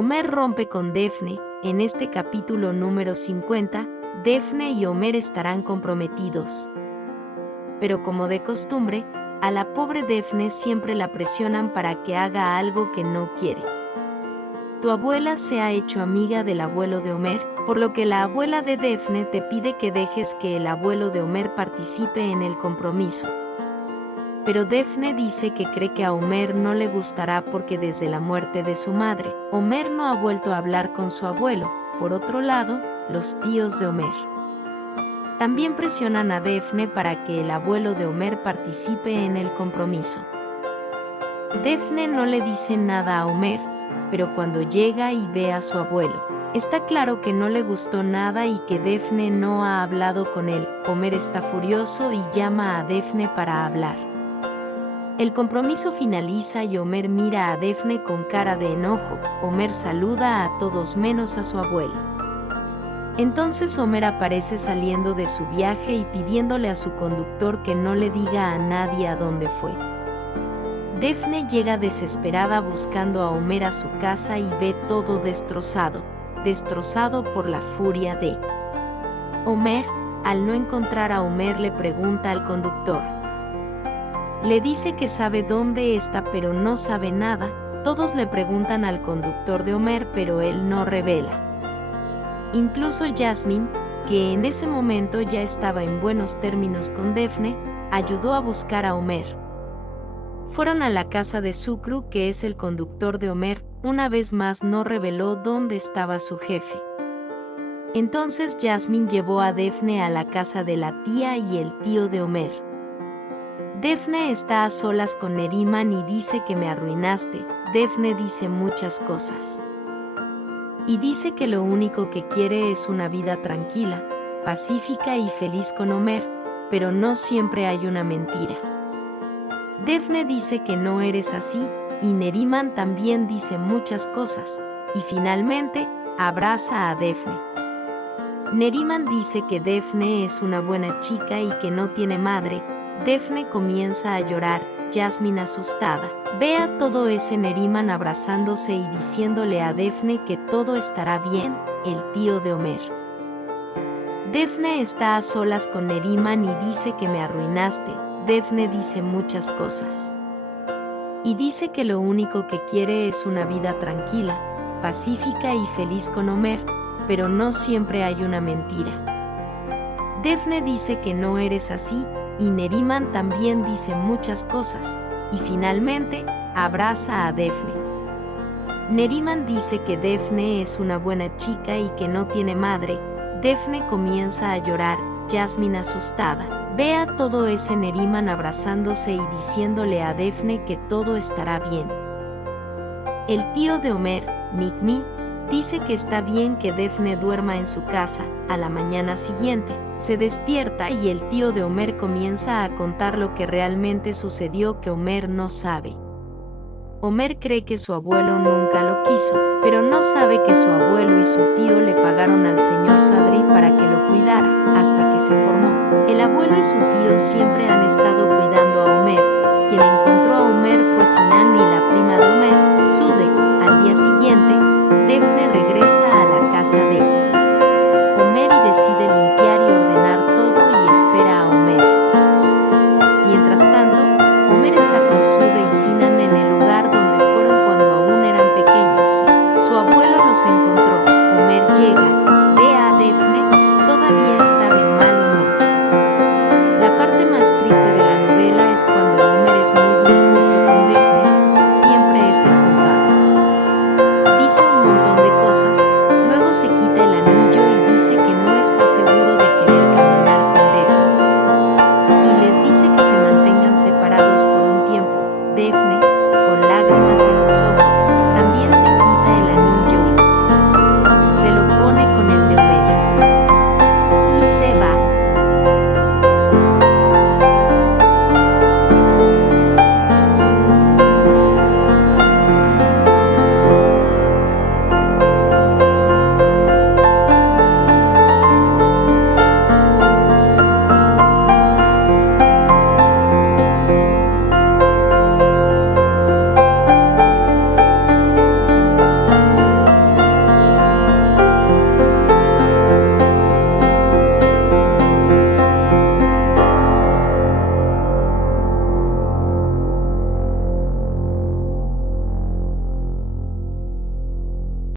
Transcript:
Homer rompe con Daphne. En este capítulo número 50, Daphne y Homer estarán comprometidos. Pero como de costumbre, a la pobre Daphne siempre la presionan para que haga algo que no quiere. Tu abuela se ha hecho amiga del abuelo de Homer, por lo que la abuela de Daphne te pide que dejes que el abuelo de Homer participe en el compromiso. Pero Daphne dice que cree que a Homer no le gustará porque desde la muerte de su madre, Homer no ha vuelto a hablar con su abuelo. Por otro lado, los tíos de Homer también presionan a Daphne para que el abuelo de Homer participe en el compromiso. Daphne no le dice nada a Homer, pero cuando llega y ve a su abuelo, está claro que no le gustó nada y que Daphne no ha hablado con él. Homer está furioso y llama a Daphne para hablar. El compromiso finaliza y Homer mira a Daphne con cara de enojo. Homer saluda a todos menos a su abuelo. Entonces Homer aparece saliendo de su viaje y pidiéndole a su conductor que no le diga a nadie a dónde fue. Daphne llega desesperada buscando a Homer a su casa y ve todo destrozado por la furia de Homer. Al no encontrar a Homer le pregunta al conductor. Le dice que sabe dónde está pero no sabe nada. Todos le preguntan al conductor de Homer pero él no revela. Incluso Jasmine, que en ese momento ya estaba en buenos términos con Daphne, ayudó a buscar a Homer. Fueron a la casa de Sucru, que es el conductor de Homer. Una vez más no reveló dónde estaba su jefe. Entonces Jasmine llevó a Daphne a la casa de la tía y el tío de Homer. Daphne está a solas con Neriman y dice que me arruinaste. Daphne dice muchas cosas. Y dice que lo único que quiere es una vida tranquila, pacífica y feliz con Homer, pero no siempre hay una mentira. Daphne dice que no eres así, y Neriman también dice muchas cosas, y finalmente, abraza a Daphne. Neriman dice que Daphne es una buena chica y que no tiene madre. Daphne comienza a llorar. Jasmine, asustada, ve a todo ese Neriman abrazándose y diciéndole a Daphne que todo estará bien. El tío de Homer. Daphne está a solas con Neriman y dice que me arruinaste. Daphne dice muchas cosas. Y dice que lo único que quiere es una vida tranquila, pacífica y feliz con Homer, pero no siempre hay una mentira. Daphne dice que no eres así, y Neriman también dice muchas cosas, y finalmente, abraza a Daphne. Neriman dice que Daphne es una buena chica y que no tiene madre. Daphne comienza a llorar. Jasmine, asustada, ve a todo ese Neriman abrazándose y diciéndole a Daphne que todo estará bien. El tío de Homer, Nick-Me, dice que está bien que Daphne duerma en su casa. A la mañana siguiente, se despierta y el tío de Homer comienza a contar lo que realmente sucedió que Homer no sabe. Homer cree que su abuelo nunca lo quiso, pero no sabe que su abuelo y su tío le pagaron al señor Sadri para que lo cuidara, hasta que se formó. El abuelo y su tío siempre han estado cuidando